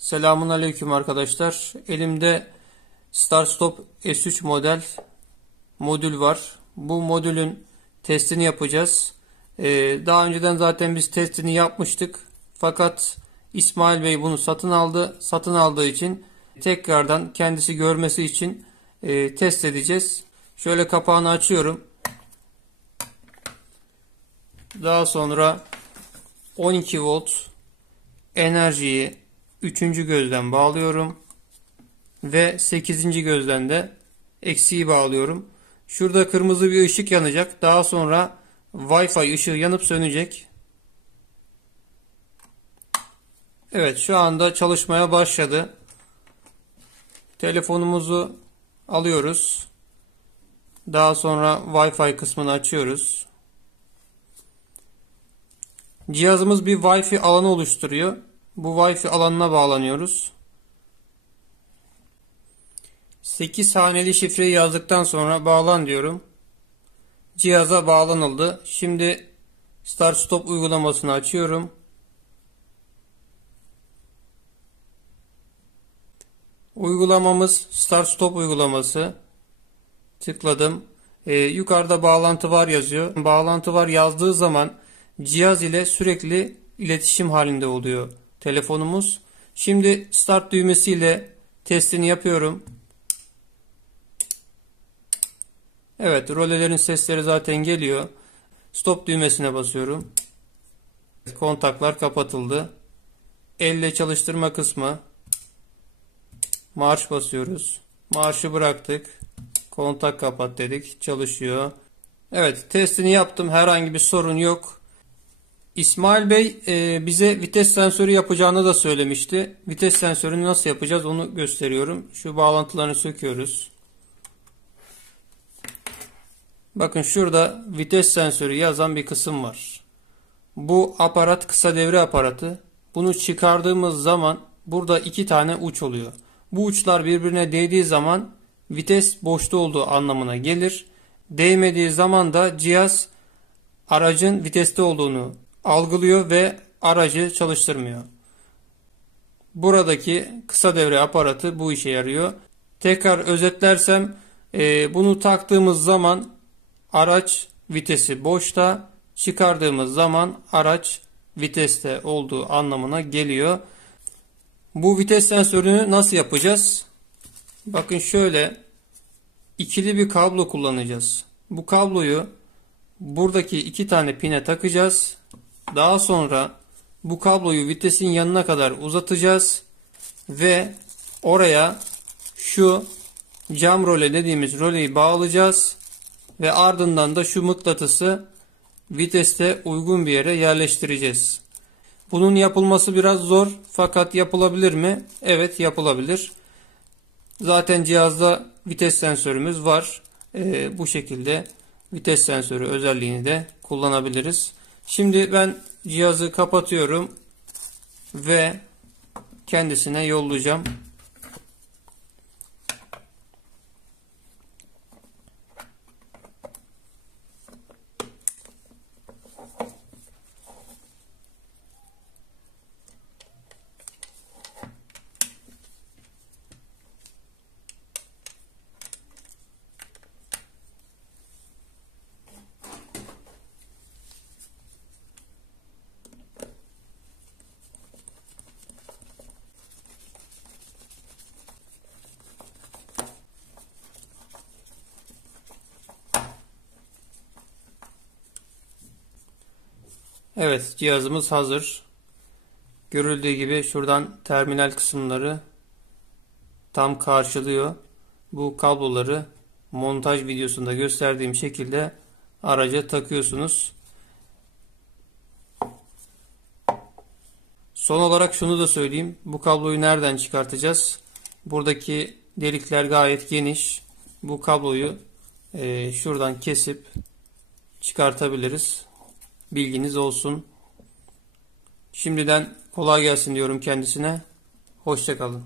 Selamun aleyküm arkadaşlar. Elimde StarStop S3 modül var. Bu modülün testini yapacağız. Daha önceden zaten biz testini yapmıştık. Fakat İsmail Bey bunu satın aldı. Satın aldığı için tekrardan kendisi görmesi için test edeceğiz. Şöyle kapağını açıyorum. Daha sonra 12 volt enerjiyi 3. gözden bağlıyorum ve 8. gözden de eksiği bağlıyorum. Şurada kırmızı bir ışık yanacak. Daha sonra Wi-Fi ışığı yanıp sönecek. Evet, şu anda çalışmaya başladı. Telefonumuzu alıyoruz. Daha sonra Wi-Fi kısmını açıyoruz. Cihazımız bir Wi-Fi alanı oluşturuyor. Bu Wi-Fi alanına bağlanıyoruz. 8 haneli şifreyi yazdıktan sonra bağlan diyorum. Cihaza bağlanıldı. Şimdi StarStop uygulamasını açıyorum. Uygulamamız StarStop uygulaması. Tıkladım. Yukarıda bağlantı var yazıyor. Bağlantı var yazdığı zaman cihaz ile sürekli iletişim halinde oluyor telefonumuz. Şimdi start düğmesiyle testini yapıyorum. Evet, rölelerin sesleri zaten geliyor. Stop düğmesine basıyorum. Kontaklar kapatıldı. Elle çalıştırma kısmı. Marş basıyoruz. Marşı bıraktık. Kontak kapat dedik. Çalışıyor. Evet, testini yaptım. Herhangi bir sorun yok. İsmail Bey bize vites sensörü yapacağını da söylemişti. Vites sensörünü nasıl yapacağız onu gösteriyorum. Şu bağlantılarını söküyoruz. Bakın şurada vites sensörü yazan bir kısım var. Bu aparat kısa devre aparatı. Bunu çıkardığımız zaman burada 2 tane uç oluyor. Bu uçlar birbirine değdiği zaman vites boşta olduğu anlamına gelir. Değmediği zaman da cihaz aracın viteste olduğunu algılıyor ve aracı çalıştırmıyor. Buradaki kısa devre aparatı bu işe yarıyor. Tekrar özetlersem bunu taktığımız zaman araç vitesi boşta, çıkardığımız zaman araç viteste olduğu anlamına geliyor. Bu vites sensörünü nasıl yapacağız? Bakın şöyle ikili bir kablo kullanacağız. Bu kabloyu buradaki 2 tane pine takacağız. Daha sonra bu kabloyu vitesin yanına kadar uzatacağız ve oraya şu cam röle dediğimiz röleyi bağlayacağız ve ardından da şu mıknatısı viteste uygun bir yere yerleştireceğiz. Bunun yapılması biraz zor fakat yapılabilir mi? Evet, yapılabilir. Zaten cihazda vites sensörümüz var. Bu şekilde vites sensörü özelliğini de kullanabiliriz. Şimdi ben cihazı kapatıyorum ve kendisine yollayacağım. Evet, cihazımız hazır. Görüldüğü gibi şuradan terminal kısımları tam karşılıyor. Bu kabloları montaj videosunda gösterdiğim şekilde araca takıyorsunuz. Son olarak şunu da söyleyeyim. Bu kabloyu nereden çıkartacağız? Buradaki delikler gayet geniş. Bu kabloyu şuradan kesip çıkartabiliriz. Bilginiz olsun. Şimdiden kolay gelsin diyorum kendisine. Hoşça kalın.